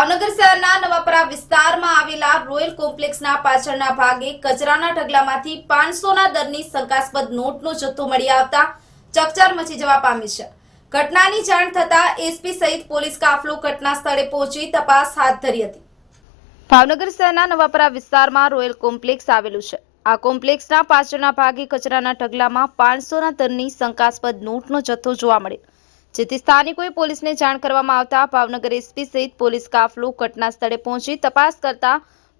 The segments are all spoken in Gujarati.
ભાવનગર શહેરના નવાપરા વિસ્તારમાં આવેલા રોયલ કોમ્પ્લેક્સના પાછળના ભાગે કચરાના ઢગલામાંથી પાંચસોના દરની શંકાસ્પદ નોટનો જથ્થો મળી આવતા ચકચાર મચી જવા પામી છે. ઘટનાની જાણ થતા એસપી સહિત પોલીસ કાફલો ઘટના સ્થળે પહોંચી તપાસ હાથ ધરી હતી. ભાવનગર શહેરના નવાપરા વિસ્તારમાં રોયલ કોમ્પ્લેક્સ આવેલું છે. આ કોમ્પ્લેક્સના પાછળના ભાગે કચરાના ઢગલામાં પાંચસોના દરની શંકાસ્પદ નોટનો જથ્થો જોવા મળ્યો. જેથી સ્થાનિકોએ પોલીસને જાણ કરવામાં આવતા ભાવનગર એસપી સહિત પોલીસ કાફલો ઘટના સ્થળે પહોંચી તપાસ કરતા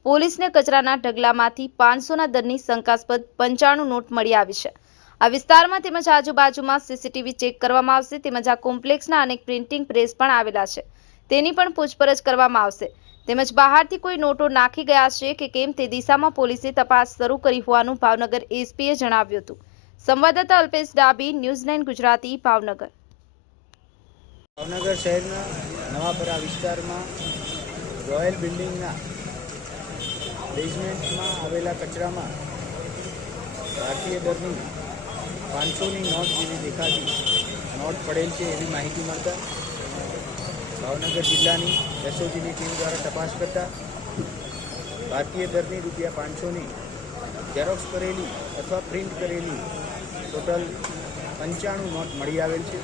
પોલીસને કચરાના ઢગલામાંથી પાંચસોના દરની શંકાસ્પદ પંચાણું નોટ મળી આવી છે. આ વિસ્તારમાં તેમજ આજુબાજુમાં સીસીટીવી ચેક કરવામાં આવશે તેમજ આ કોમ્પ્લેક્સના અનેક પ્રિન્ટિંગ પ્રેસ પણ આવેલા છે. તેની પણ પૂછપરછ કરવામાં આવશે. તેમજ બહારથી કોઈ નોટો નાખી ગયા છે કે કેમ તે દિશામાં પોલીસે તપાસ શરૂ કરી હોવાનું ભાવનગર એસપીએ જણાવ્યું હતું. સંવાદદાતા અલ્પેશ ડાબી, ન્યૂઝ નાઇન ગુજરાતી, ભાવનગર. ભાવનગર શહેરના નવાપરા વિસ્તારમાં રોયલ બિલ્ડિંગના બેઝમેન્ટમાં આવેલા કચરામાં ભારતીય દરની પાંચસોની નોટ જેવી દેખાતી નોટ પડેલ છે એવી માહિતી મળતા ભાવનગર જિલ્લાની એસઓજીની ટીમ દ્વારા તપાસ કરતા ભારતીય દરની રૂપિયા પાંચસોની ઝેરોક્સ કરેલી અથવા પ્રિન્ટ કરેલી ટોટલ પંચાણું નોટ મળી આવેલ છે.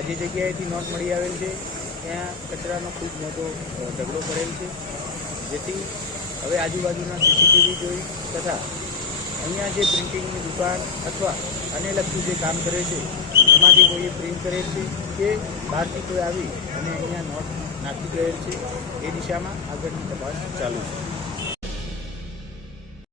આ જે જગ્યાએથી નોટ મળી આવેલ છે, ત્યાં કચરાનો ખૂબ મોટો ઝઘડો પડેલ છે. જેથી હવે આજુબાજુના સીસીટીવી જોઈ તથા અહીંયા જે પ્રિન્ટિંગની દુકાન અથવા અને લગતું જે કામ કરે છે, એમાંથી કોઈએ પ્રિન્ટ કરેલ છે કે બહારથી કોઈ આવી અને અહીંયા નોટ નાખી ગયેલ છે. એ દિશામાં આગળની તપાસ ચાલુ છે.